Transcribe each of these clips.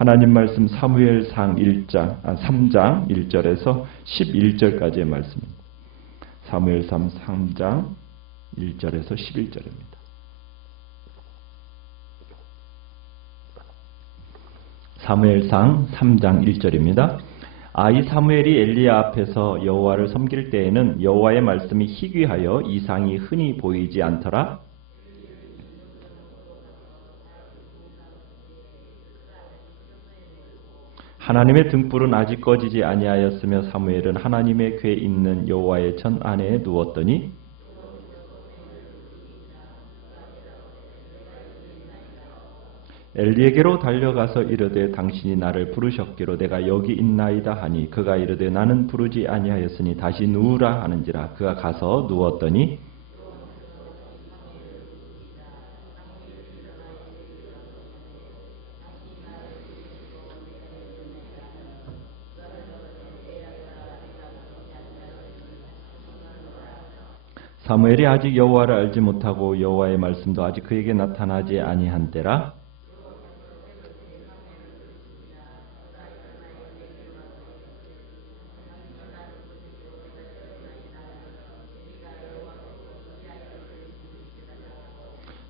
하나님 말씀 사무엘상 3장 1절에서 11절까지의 말씀입니다. 사무엘상 3장 1절에서 11절입니다. 사무엘상 3장 1절입니다. 이 사무엘이 엘리야 앞에서 여호와를 섬길 때에는 여호와의 말씀이 희귀하여 이상이 흔히 보이지 않더라. 하나님의 등불은 아직 꺼지지 아니하였으며 사무엘은 하나님의 궤 있는 여호와의 전 안에 누웠더니 엘리에게로 달려가서 이르되 당신이 나를 부르셨기로 내가 여기 있나이다 하니 그가 이르되 나는 부르지 아니하였으니 다시 누우라 하는지라. 그가 가서 누웠더니 사무엘이 아직 여호와를 알지 못하고 여호와의 말씀도 아직 그에게 나타나지 아니한 때라.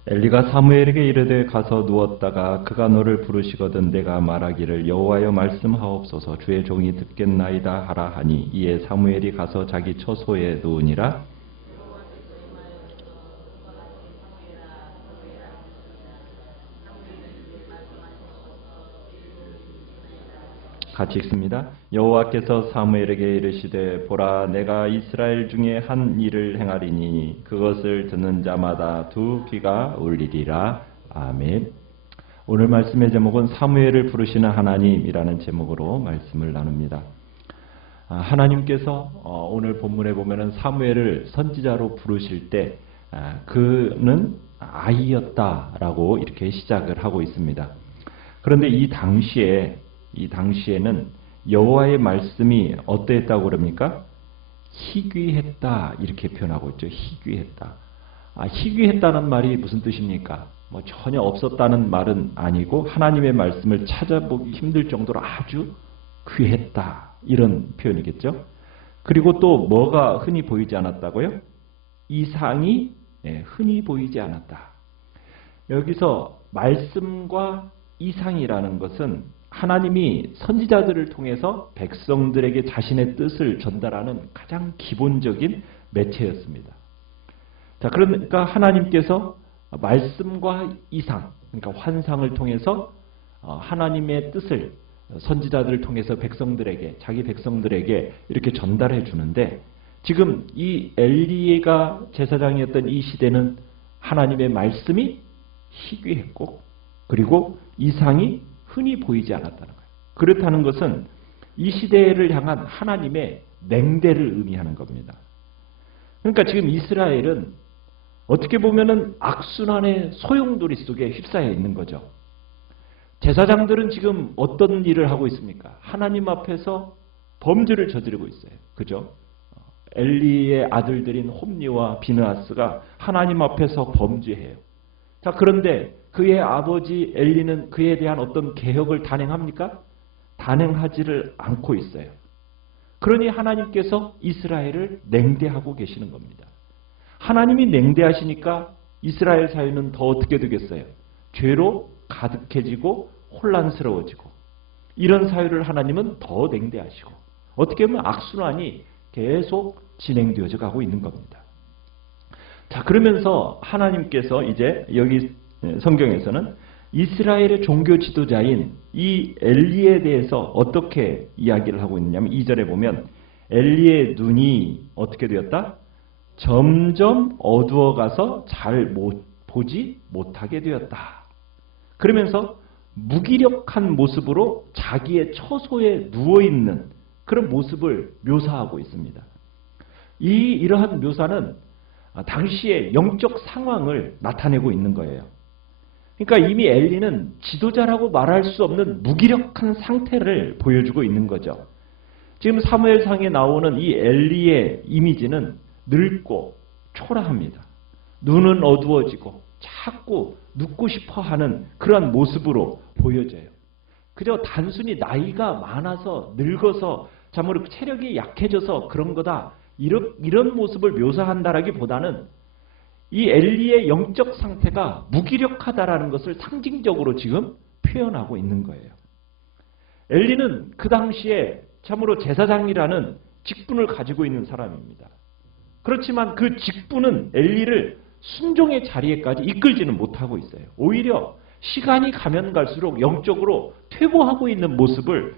엘리가 사무엘에게 이르되 가서 누웠다가 그가 너를 부르시거든 내가 말하기를 여호와여 말씀하옵소서 주의 종이 듣겠나이다 하라 하니 이에 사무엘이 가서 자기 처소에 누우니라. 같이 읽습니다. 여호와께서 사무엘에게 이르시되 보라 내가 이스라엘 중에 한 일을 행하리니 그것을 듣는 자마다 두 귀가 울리리라. 아멘. 오늘 말씀의 제목은 사무엘을 부르시는 하나님이라는 제목으로 말씀을 나눕니다. 하나님께서 오늘 본문에 보면은 사무엘을 선지자로 부르실 때 그는 아이였다라고 이렇게 시작을 하고 있습니다. 그런데 이 당시에는 여호와의 말씀이 어떠했다고 그럽니까? 희귀했다 이렇게 표현하고 있죠. 희귀했다. 희귀했다는 말이 무슨 뜻입니까? 전혀 없었다는 말은 아니고 하나님의 말씀을 찾아보기 힘들 정도로 아주 귀했다 이런 표현이겠죠. 그리고 또 뭐가 흔히 보이지 않았다고요? 이상이 흔히 보이지 않았다. 여기서 말씀과 이상이라는 것은 하나님이 선지자들을 통해서 백성들에게 자신의 뜻을 전달하는 가장 기본적인 매체였습니다. 자, 그러니까 하나님께서 말씀과 이상, 그러니까 환상을 통해서 하나님의 뜻을 선지자들을 통해서 백성들에게, 자기 백성들에게 이렇게 전달해 주는데 지금 이 엘리야가 제사장이었던 이 시대는 하나님의 말씀이 희귀했고 그리고 이상이 흔히 보이지 않았다는 거예요. 그렇다는 것은 이 시대를 향한 하나님의 냉대를 의미하는 겁니다. 그러니까 지금 이스라엘은 어떻게 보면은 악순환의 소용돌이 속에 휩싸여 있는 거죠. 제사장들은 지금 어떤 일을 하고 있습니까? 하나님 앞에서 범죄를 저지르고 있어요. 그죠? 엘리의 아들들인 홈니와 비느하스가 하나님 앞에서 범죄해요. 자, 그런데 그의 아버지 엘리는 그에 대한 어떤 개혁을 단행합니까? 단행하지를 않고 있어요. 그러니 하나님께서 이스라엘을 냉대하고 계시는 겁니다. 하나님이 냉대하시니까 이스라엘 사회는 더 어떻게 되겠어요? 죄로 가득해지고 혼란스러워지고 이런 사회를 하나님은 더 냉대하시고 어떻게 보면 악순환이 계속 진행되어져 가고 있는 겁니다. 자, 그러면서 하나님께서 이제 여기 성경에서는 이스라엘의 종교 지도자인 이 엘리에 대해서 어떻게 이야기를 하고 있느냐면 2절에 보면 엘리의 눈이 어떻게 되었다? 점점 어두워가서 잘 보지 못하게 되었다. 그러면서 무기력한 모습으로 자기의 처소에 누워있는 그런 모습을 묘사하고 있습니다. 이러한 묘사는 당시의 영적 상황을 나타내고 있는 거예요. 그러니까 이미 엘리는 지도자라고 말할 수 없는 무기력한 상태를 보여주고 있는 거죠. 지금 사무엘상에 나오는 이 엘리의 이미지는 늙고 초라합니다. 눈은 어두워지고 자꾸 눕고 싶어하는 그러한 모습으로 보여져요. 그저 단순히 나이가 많아서 늙어서 참으로 체력이 약해져서 그런 거다. 이런 모습을 묘사한다라기보다는 이 엘리의 영적 상태가 무기력하다라는 것을 상징적으로 지금 표현하고 있는 거예요. 엘리는 그 당시에 참으로 제사장이라는 직분을 가지고 있는 사람입니다. 그렇지만 그 직분은 엘리를 순종의 자리에까지 이끌지는 못하고 있어요. 오히려 시간이 가면 갈수록 영적으로 퇴보하고 있는 모습을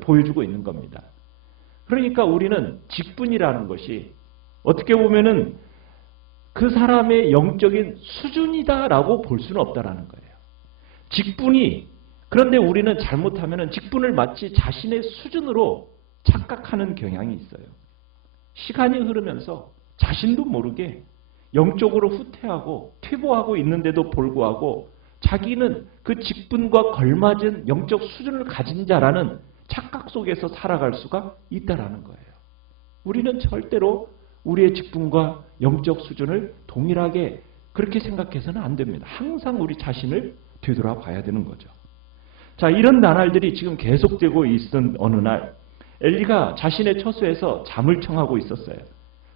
보여주고 있는 겁니다. 그러니까 우리는 직분이라는 것이 어떻게 보면은 그 사람의 영적인 수준이다라고 볼 수는 없다라는 거예요. 직분이, 그런데 우리는 잘못하면은 직분을 마치 자신의 수준으로 착각하는 경향이 있어요. 시간이 흐르면서 자신도 모르게 영적으로 후퇴하고 퇴보하고 있는데도 불구하고 자기는 그 직분과 걸맞은 영적 수준을 가진 자라는 착각 속에서 살아갈 수가 있다라는 거예요. 우리는 절대로 우리의 직분과 영적 수준을 동일하게 그렇게 생각해서는 안 됩니다. 항상 우리 자신을 되돌아봐야 되는 거죠. 자, 이런 나날들이 지금 계속되고 있던 어느 날 엘리가 자신의 처소에서 잠을 청하고 있었어요.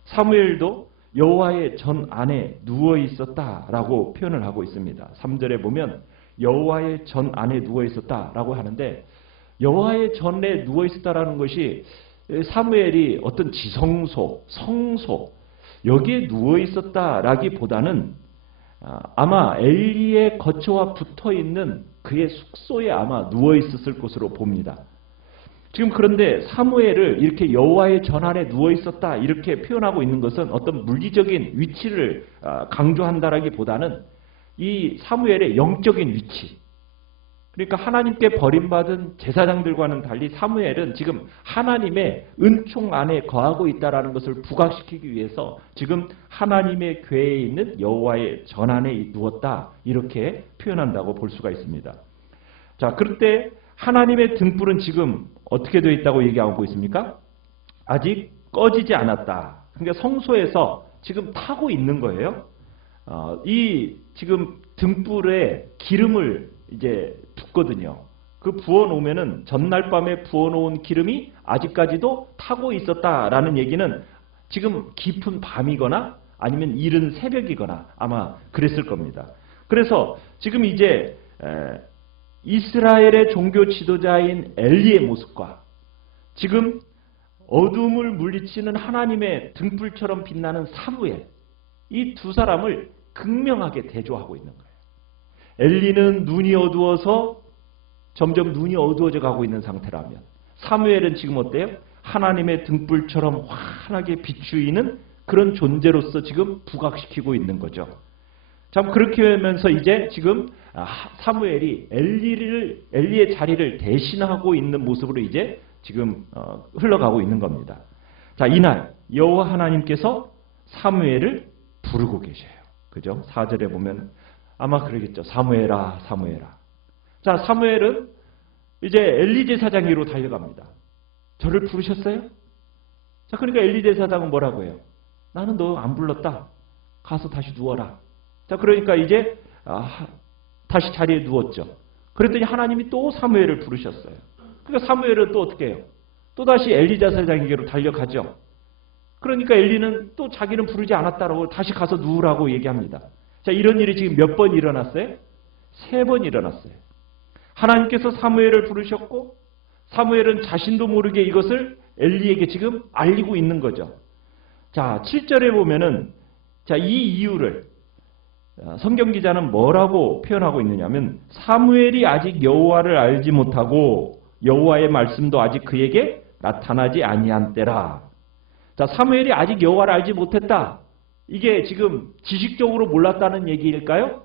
사무엘도 여호와의 전 안에 누워 있었다라고 표현을 하고 있습니다. 3절에 보면 여호와의 전 안에 누워 있었다라고 하는데 여호와의 전에 누워 있었다라는 것이 사무엘이 어떤 지성소, 성소 여기에 누워 있었다라기보다는 아마 엘리의 거처와 붙어 있는 그의 숙소에 아마 누워 있었을 것으로 봅니다. 지금 그런데 사무엘을 이렇게 여호와의 전 안에 누워 있었다 이렇게 표현하고 있는 것은 어떤 물리적인 위치를 강조한다라기보다는 이 사무엘의 영적인 위치, 그러니까 하나님께 버림받은 제사장들과는 달리 사무엘은 지금 하나님의 은총 안에 거하고 있다라는 것을 부각시키기 위해서 지금 하나님의 궤에 있는 여호와의 전 안에 누웠다 이렇게 표현한다고 볼 수가 있습니다. 자, 그럴 때 하나님의 등불은 지금 어떻게 되어 있다고 얘기하고 있습니까? 아직 꺼지지 않았다. 그러니까 성소에서 지금 타고 있는 거예요. 이 지금 등불에 기름을 이제 붓거든요. 그 부어놓으면은 전날 밤에 부어놓은 기름이 아직까지도 타고 있었다라는 얘기는 지금 깊은 밤이거나 아니면 이른 새벽이거나 아마 그랬을 겁니다. 그래서 지금 이제 이스라엘의 종교 지도자인 엘리의 모습과 지금 어둠을 물리치는 하나님의 등불처럼 빛나는 사무엘, 이 두 사람을 극명하게 대조하고 있는 거예요. 엘리는 눈이 어두워서 점점 눈이 어두워져 가고 있는 상태라면 사무엘은 지금 어때요? 하나님의 등불처럼 환하게 비추이는 그런 존재로서 지금 부각시키고 있는 거죠. 참 그렇게 하면서 이제 지금 사무엘이 엘리의 자리를 대신하고 있는 모습으로 이제 지금 흘러가고 있는 겁니다. 자, 이날 여호와 하나님께서 사무엘을 부르고 계셔요. 그죠? 4절에 보면 아마 그러겠죠. 사무엘아, 사무엘아. 자, 사무엘은 이제 엘리 제사장으로 달려갑니다. 저를 부르셨어요? 자, 그러니까 엘리 제사장은 뭐라고 해요? 나는 너 안 불렀다. 가서 다시 누워라. 자, 그러니까 이제 다시 자리에 누웠죠. 그랬더니 하나님이 또 사무엘을 부르셨어요. 그러니까 사무엘은 또 어떻게 해요? 또 다시 엘리 제사장에게로 달려가죠. 그러니까 엘리는 또 자기는 부르지 않았다라고 다시 가서 누우라고 얘기합니다. 자, 이런 일이 지금 몇 번 일어났어요? 3번 일어났어요. 하나님께서 사무엘을 부르셨고 사무엘은 자신도 모르게 이것을 엘리에게 지금 알리고 있는 거죠. 자, 7절에 보면은 자, 이 이유를 성경 기자는 뭐라고 표현하고 있느냐면 사무엘이 아직 여호와를 알지 못하고 여호와의 말씀도 아직 그에게 나타나지 아니한 때라. 자, 사무엘이 아직 여호와를 알지 못했다. 이게 지금 지식적으로 몰랐다는 얘기일까요?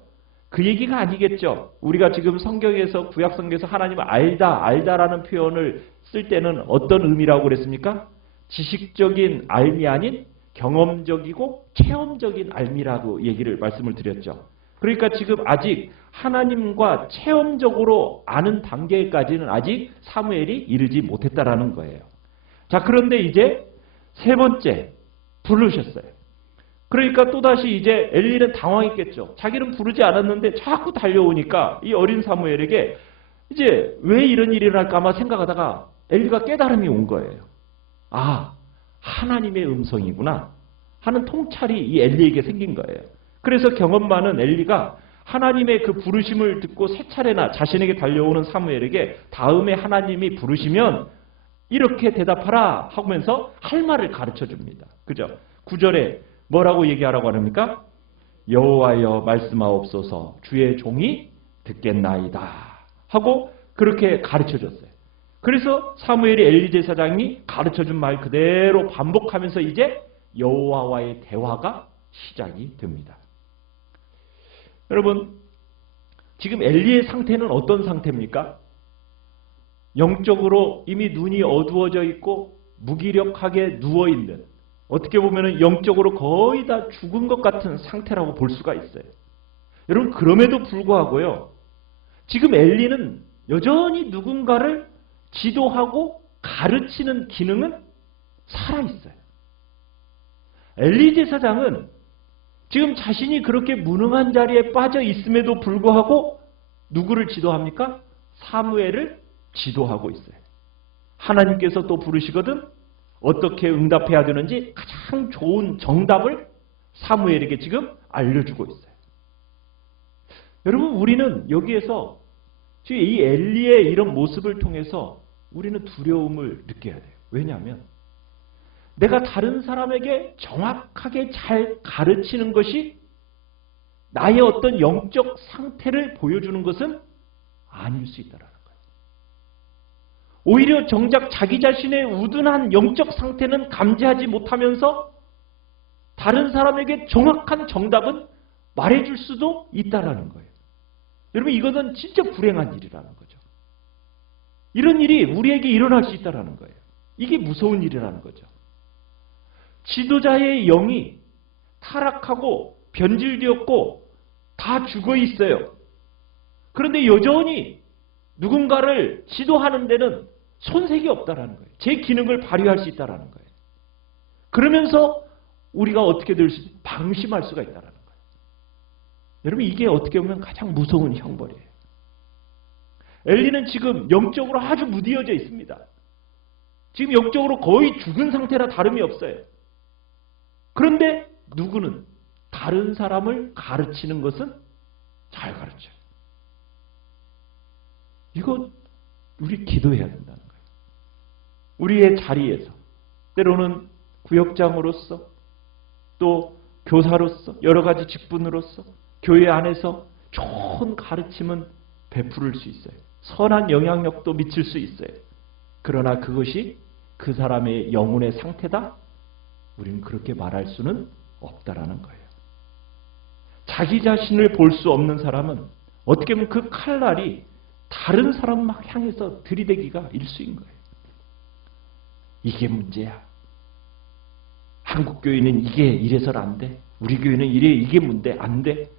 그 얘기가 아니겠죠. 우리가 지금 성경에서 구약 성경에서 하나님을 알다라는 표현을 쓸 때는 어떤 의미라고 그랬습니까? 지식적인 알미 아닌 경험적이고 체험적인 알미라고 말씀을 드렸죠. 그러니까 지금 아직 하나님과 체험적으로 아는 단계까지는 아직 사무엘이 이르지 못했다라는 거예요. 자, 그런데 이제 3번째 부르셨어요. 그러니까 또다시 이제 엘리는 당황했겠죠. 자기는 부르지 않았는데 자꾸 달려오니까 이 어린 사무엘에게 이제 왜 이런 일이 일어날까 아마 생각하다가 엘리가 깨달음이 온 거예요. 아, 하나님의 음성이구나 하는 통찰이 이 엘리에게 생긴 거예요. 그래서 경험 많은 엘리가 하나님의 그 부르심을 듣고 세 차례나 자신에게 달려오는 사무엘에게 다음에 하나님이 부르시면 이렇게 대답하라 하면서 할 말을 가르쳐 줍니다. 그죠? 9절에 뭐라고 얘기하라고 합니까? 여호와여 말씀하옵소서 주의 종이 듣겠나이다 하고 그렇게 가르쳐 줬어요. 그래서 사무엘이 엘리 제사장이 가르쳐 준 말 그대로 반복하면서 이제 여호와와의 대화가 시작이 됩니다. 여러분, 지금 엘리의 상태는 어떤 상태입니까? 영적으로 이미 눈이 어두워져 있고 무기력하게 누워있는, 어떻게 보면 영적으로 거의 다 죽은 것 같은 상태라고 볼 수가 있어요. 여러분, 그럼에도 불구하고요, 지금 엘리는 여전히 누군가를 지도하고 가르치는 기능은 살아있어요. 엘리 제사장은 지금 자신이 그렇게 무능한 자리에 빠져 있음에도 불구하고 누구를 지도합니까? 사무엘을 지도하고 있어요. 하나님께서 또 부르시거든 어떻게 응답해야 되는지 가장 좋은 정답을 사무엘에게 지금 알려주고 있어요. 여러분, 우리는 여기에서 지금 이 엘리의 이런 모습을 통해서 우리는 두려움을 느껴야 돼요. 왜냐하면 내가 다른 사람에게 정확하게 잘 가르치는 것이 나의 어떤 영적 상태를 보여주는 것은 아닐 수 있다는 거예요. 오히려 정작 자기 자신의 우둔한 영적 상태는 감지하지 못하면서 다른 사람에게 정확한 정답은 말해줄 수도 있다는 거예요. 여러분, 이것은 진짜 불행한 일이라는 거죠. 이런 일이 우리에게 일어날 수 있다는 거예요. 이게 무서운 일이라는 거죠. 지도자의 영이 타락하고 변질되었고 다 죽어 있어요. 그런데 여전히 누군가를 지도하는 데는 손색이 없다라는 거예요. 제 기능을 발휘할 수 있다라는 거예요. 그러면서 우리가 어떻게 될 수, 방심할 수가 있다라는 거예요. 여러분, 이게 어떻게 보면 가장 무서운 형벌이에요. 엘리는 지금 영적으로 아주 무디어져 있습니다. 지금 영적으로 거의 죽은 상태라 다름이 없어요. 그런데 누구는 다른 사람을 가르치는 것은 잘 가르쳐요. 이거 우리 기도해야 된다는 거예요. 우리의 자리에서 때로는 구역장으로서 또 교사로서 여러 가지 직분으로서 교회 안에서 좋은 가르침은 베풀을 수 있어요. 선한 영향력도 미칠 수 있어요. 그러나 그것이 그 사람의 영혼의 상태다? 우리는 그렇게 말할 수는 없다라는 거예요. 자기 자신을 볼 수 없는 사람은 어떻게 보면 그 칼날이 다른 사람 막 향해서 들이대기가 일수인 거예요. 이게 문제야. 한국 교회는 이게 이래서는 안 돼. 우리 교회는 이게 문제 안 돼.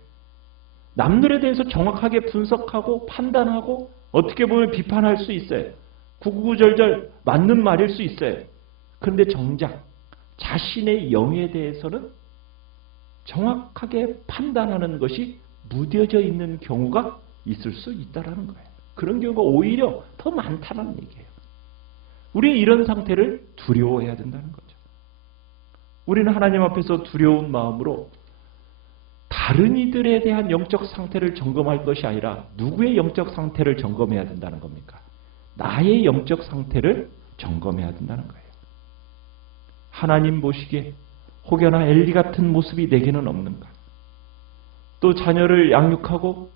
남들에 대해서 정확하게 분석하고 판단하고 어떻게 보면 비판할 수 있어요. 구구절절 맞는 말일 수 있어요. 그런데 정작 자신의 영에 대해서는 정확하게 판단하는 것이 무뎌져 있는 경우가 있을 수 있다는 거예요. 그런 경우가 오히려 더 많다는 얘기예요. 우리는 이런 상태를 두려워해야 된다는 거죠. 우리는 하나님 앞에서 두려운 마음으로 다른 이들에 대한 영적 상태를 점검할 것이 아니라 누구의 영적 상태를 점검해야 된다는 겁니까? 나의 영적 상태를 점검해야 된다는 거예요. 하나님 보시기에 혹여나 엘리 같은 모습이 내게는 없는가? 또 자녀를 양육하고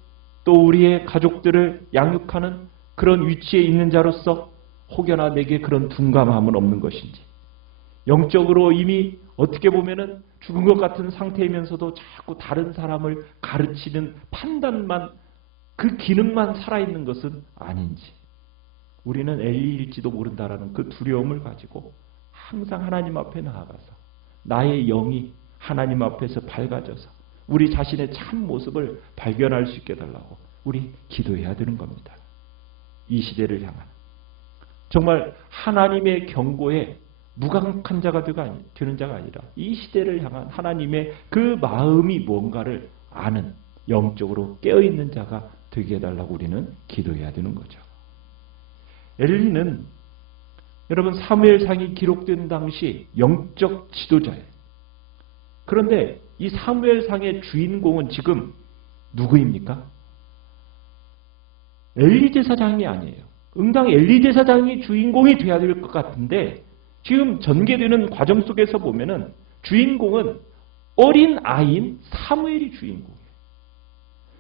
또 우리의 가족들을 양육하는 그런 위치에 있는 자로서 혹여나 내게 그런 둔감함은 없는 것인지, 영적으로 이미 어떻게 보면은 죽은 것 같은 상태이면서도 자꾸 다른 사람을 가르치는 판단만, 그 기능만 살아있는 것은 아닌지, 우리는 엘리일지도 모른다라는 그 두려움을 가지고 항상 하나님 앞에 나아가서 나의 영이 하나님 앞에서 밝아져서 우리 자신의 참 모습을 발견할 수 있게 해달라고 우리 기도해야 되는 겁니다. 이 시대를 향한 정말 하나님의 경고에 무감한 자가 되는 자가 아니라 이 시대를 향한 하나님의 그 마음이 뭔가를 아는 영적으로 깨어있는 자가 되게 해달라고 우리는 기도해야 되는 거죠. 엘리는 여러분 사무엘상이 기록된 당시 영적 지도자예요. 그런데 이 사무엘상의 주인공은 지금 누구입니까? 엘리 제사장이 아니에요. 응당 엘리 제사장이 주인공이 돼야 될 것 같은데 지금 전개되는 과정 속에서 보면은 주인공은 어린 아이인 사무엘이 주인공이에요.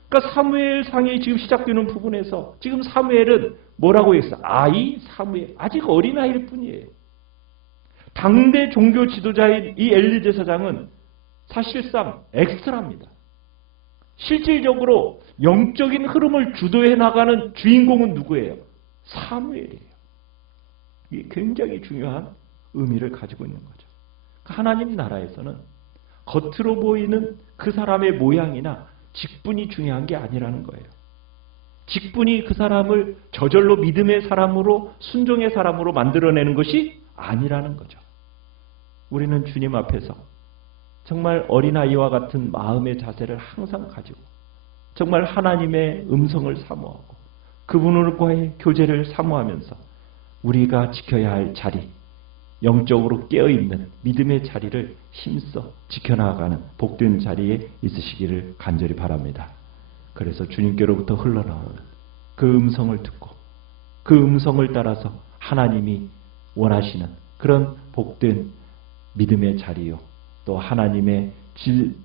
그러니까 사무엘상이 지금 시작되는 부분에서 지금 사무엘은 뭐라고 했어? 아이 사무엘. 아직 어린 아이일 뿐이에요. 당대 종교 지도자인 이 엘리 제사장은 사실상 엑스트라입니다. 실질적으로 영적인 흐름을 주도해 나가는 주인공은 누구예요? 사무엘이에요. 이게 굉장히 중요한 의미를 가지고 있는 거죠. 하나님 나라에서는 겉으로 보이는 그 사람의 모양이나 직분이 중요한 게 아니라는 거예요. 직분이 그 사람을 저절로 믿음의 사람으로 순종의 사람으로 만들어내는 것이 아니라는 거죠. 우리는 주님 앞에서 정말 어린아이와 같은 마음의 자세를 항상 가지고 정말 하나님의 음성을 사모하고 그분과의 교제를 사모하면서 우리가 지켜야 할 자리, 영적으로 깨어있는 믿음의 자리를 힘써 지켜나가는 복된 자리에 있으시기를 간절히 바랍니다. 그래서 주님께로부터 흘러나오는 그 음성을 듣고 그 음성을 따라서 하나님이 원하시는 그런 복된 믿음의 자리요. 또 하나님의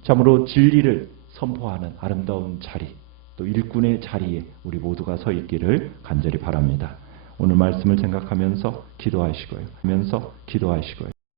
참으로 진리를 선포하는 아름다운 자리, 또 일꾼의 자리에 우리 모두가 서 있기를 간절히 바랍니다. 오늘 말씀을 생각하면서 기도하시고요.